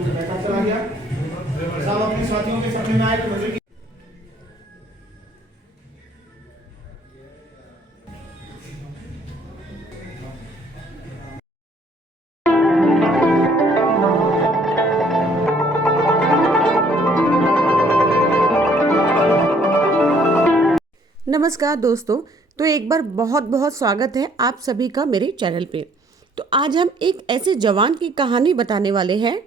चला गया सब अपने साथियों के सपने में आए तो मंदिर की नमस्कार दोस्तों। तो एक बार बहुत बहुत स्वागत है आप सभी का मेरे चैनल पे। तो आज हम एक ऐसे जवान की कहानी बताने वाले हैं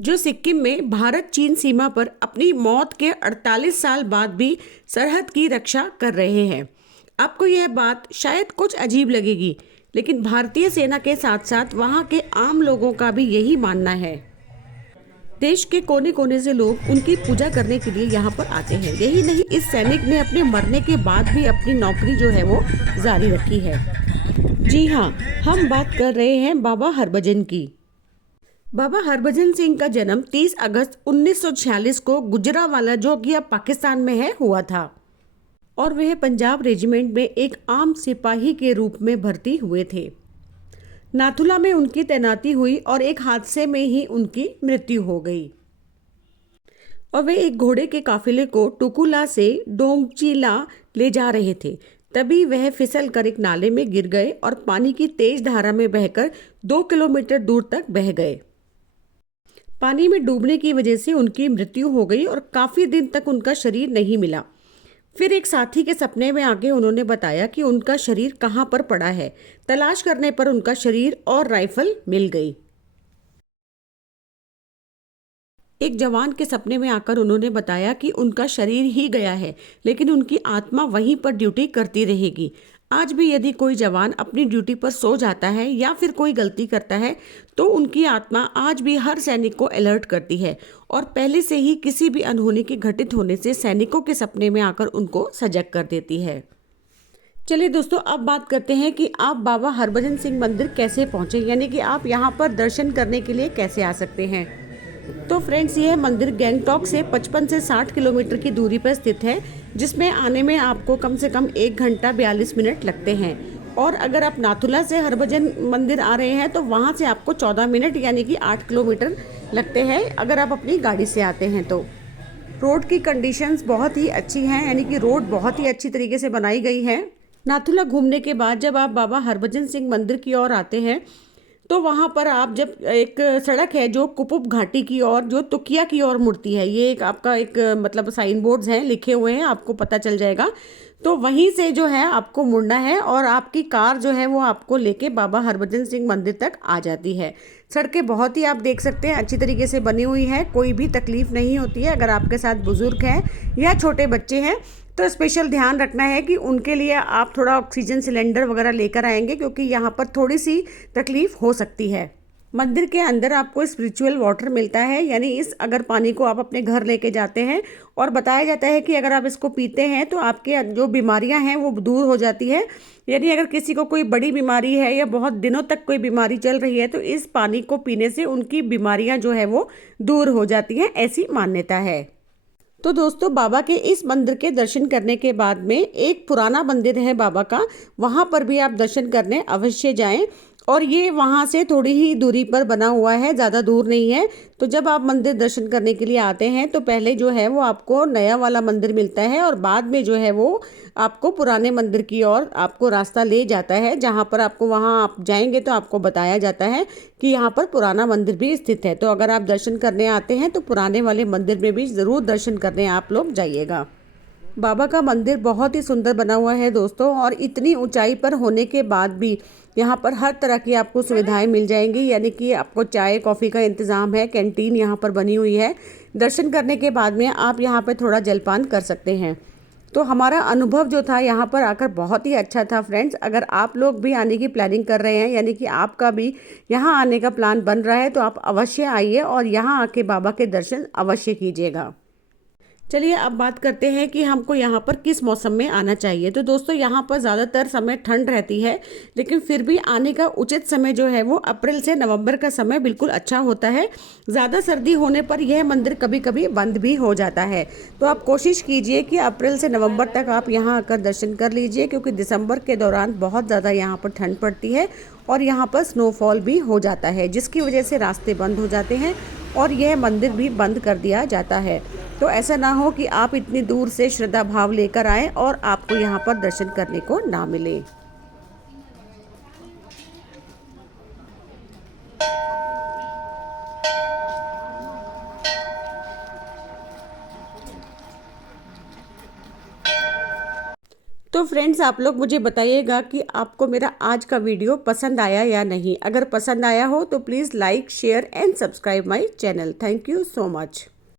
जो सिक्किम में भारत चीन सीमा पर अपनी मौत के 48 साल बाद भी सरहद की रक्षा कर रहे हैं। आपको यह बात शायद कुछ अजीब लगेगी, लेकिन भारतीय सेना के साथ साथ वहाँ के आम लोगों का भी यही मानना है। देश के कोने कोने से लोग उनकी पूजा करने के लिए यहाँ पर आते हैं। यही नहीं, इस सैनिक ने अपने मरने के बाद भी अपनी नौकरी जो है वो जारी रखी है। जी हाँ, हम बात कर रहे हैं बाबा हरभजन की। बाबा हरभजन सिंह का जन्म 30 अगस्त 1946 को गुजरांवाला, जो कि अब पाकिस्तान में है, हुआ था और वह पंजाब रेजिमेंट में एक आम सिपाही के रूप में भर्ती हुए थे। नाथुला में उनकी तैनाती हुई और एक हादसे में ही उनकी मृत्यु हो गई और वे एक घोड़े के काफिले को टुकुला से डोंगचीला ले जा रहे थे। तभी वह फिसल कर एक नाले में गिर गए और पानी की तेज धारा में बहकर 2 किलोमीटर दूर तक बह गए। पानी में डूबने की वजह से उनकी मृत्यु हो गई और काफी दिन तक उनका शरीर नहीं मिला। फिर एक साथी के सपने में आके उन्होंने बताया कि उनका शरीर कहाँ पर पड़ा है। तलाश करने पर उनका शरीर और राइफल मिल गई। एक जवान के सपने में आकर उन्होंने बताया कि उनका शरीर ही गया है, लेकिन उनकी आत्मा वहीं पर ड्यूटी करती रहेगी। आज भी यदि कोई जवान अपनी ड्यूटी पर सो जाता है या फिर कोई गलती करता है तो उनकी आत्मा आज भी हर सैनिक को अलर्ट करती है और पहले से ही किसी भी अनहोनी के घटित होने से सैनिकों के सपने में आकर उनको सजग कर देती है। चलिए दोस्तों, अब बात करते हैं कि आप बाबा हरभजन सिंह मंदिर कैसे पहुंचे, यानी कि आप यहां पर दर्शन करने के लिए कैसे आ सकते हैं। तो फ्रेंड्स, यह मंदिर गैंगटॉक से 55 से 60 किलोमीटर की दूरी पर स्थित है, जिसमें आने में आपको कम से कम 1 घंटा 42 मिनट लगते हैं। और अगर आप नाथुला से हरभजन मंदिर आ रहे हैं तो वहां से आपको 14 मिनट यानी कि 8 किलोमीटर लगते हैं, अगर आप अपनी गाड़ी से आते हैं तो। रोड की कंडीशंस बहुत ही अच्छी हैं, यानी कि रोड बहुत ही अच्छी तरीके से बनाई गई है। नाथुला घूमने के बाद जब आप बाबा हरभजन सिंह मंदिर की ओर आते हैं तो वहाँ पर आप जब एक सड़क है जो कुपुप घाटी की ओर, जो तुकिया की ओर मुड़ती है, ये एक आपका एक मतलब साइन बोर्ड्स हैं, लिखे हुए हैं, आपको पता चल जाएगा। तो वहीं से जो है आपको मुड़ना है और आपकी कार जो है वो आपको लेके बाबा हरभजन सिंह मंदिर तक आ जाती है। सड़कें बहुत ही, आप देख सकते हैं, अच्छी तरीके से बनी हुई है, कोई भी तकलीफ नहीं होती है। अगर आपके साथ बुजुर्ग हैं या छोटे बच्चे हैं तो स्पेशल ध्यान रखना है कि उनके लिए आप थोड़ा ऑक्सीजन सिलेंडर वगैरह लेकर आएंगे, क्योंकि यहाँ पर थोड़ी सी तकलीफ हो सकती है। मंदिर के अंदर आपको स्पिरिचुअल वाटर मिलता है, यानी इस अगर पानी को आप अपने घर लेके जाते हैं और बताया जाता है कि अगर आप इसको पीते हैं तो आपके जो बीमारियां हैं वो दूर हो जाती है। यानी अगर किसी को कोई बड़ी बीमारी है या बहुत दिनों तक कोई बीमारी चल रही है तो इस पानी को पीने से उनकी बीमारियां जो है वो दूर हो जाती हैं, ऐसी मान्यता है। तो दोस्तों, बाबा के इस मंदिर के दर्शन करने के बाद में एक पुराना मंदिर है बाबा का, वहाँ पर भी आप दर्शन करने अवश्य जाएं और ये वहाँ से थोड़ी ही दूरी पर बना हुआ है, ज़्यादा दूर नहीं है। तो जब आप मंदिर दर्शन करने के लिए आते हैं तो पहले जो है वो आपको नया वाला मंदिर मिलता है और बाद में जो है वो आपको पुराने मंदिर की ओर आपको रास्ता ले जाता है, जहाँ पर आपको, वहाँ आप जाएंगे तो आपको बताया जाता है कि यहाँ पर पुराना मंदिर भी स्थित है। तो अगर आप दर्शन करने आते हैं तो पुराने वाले मंदिर में भी ज़रूर दर्शन करने आप लोग जाइएगा। बाबा का मंदिर बहुत ही सुंदर बना हुआ है दोस्तों, और इतनी ऊंचाई पर होने के बाद भी यहाँ पर हर तरह की आपको सुविधाएं मिल जाएंगी, यानी कि आपको चाय कॉफ़ी का इंतज़ाम है, कैंटीन यहाँ पर बनी हुई है। दर्शन करने के बाद में आप यहाँ पर थोड़ा जलपान कर सकते हैं। तो हमारा अनुभव जो था यहाँ पर आकर बहुत ही अच्छा था फ्रेंड्स। अगर आप लोग भी आने की प्लानिंग कर रहे हैं, यानी कि आपका भी यहाँ आने का प्लान बन रहा है, तो आप अवश्य आइए और यहाँ आके बाबा के दर्शन अवश्य कीजिएगा। चलिए अब बात करते हैं कि हमको यहाँ पर किस मौसम में आना चाहिए। तो दोस्तों, यहाँ पर ज़्यादातर समय ठंड रहती है, लेकिन फिर भी आने का उचित समय जो है वो अप्रैल से नवंबर का समय बिल्कुल अच्छा होता है। ज़्यादा सर्दी होने पर यह मंदिर कभी कभी बंद भी हो जाता है। तो आप कोशिश कीजिए कि अप्रैल से नवंबर तक आप यहाँ आकर दर्शन कर लीजिए, क्योंकि दिसंबर के दौरान बहुत ज़्यादा यहाँ पर ठंड पड़ती है और यहाँ पर स्नोफॉल भी हो जाता है, जिसकी वजह से रास्ते बंद हो जाते हैं और यह मंदिर भी बंद कर दिया जाता है। तो ऐसा ना हो कि आप इतनी दूर से श्रद्धा भाव लेकर आएँ और आपको यहाँ पर दर्शन करने को ना मिले। तो फ्रेंड्स, आप लोग मुझे बताइएगा कि आपको मेरा आज का वीडियो पसंद आया या नहीं। अगर पसंद आया हो तो please like, share and subscribe my channel. Thank you so much.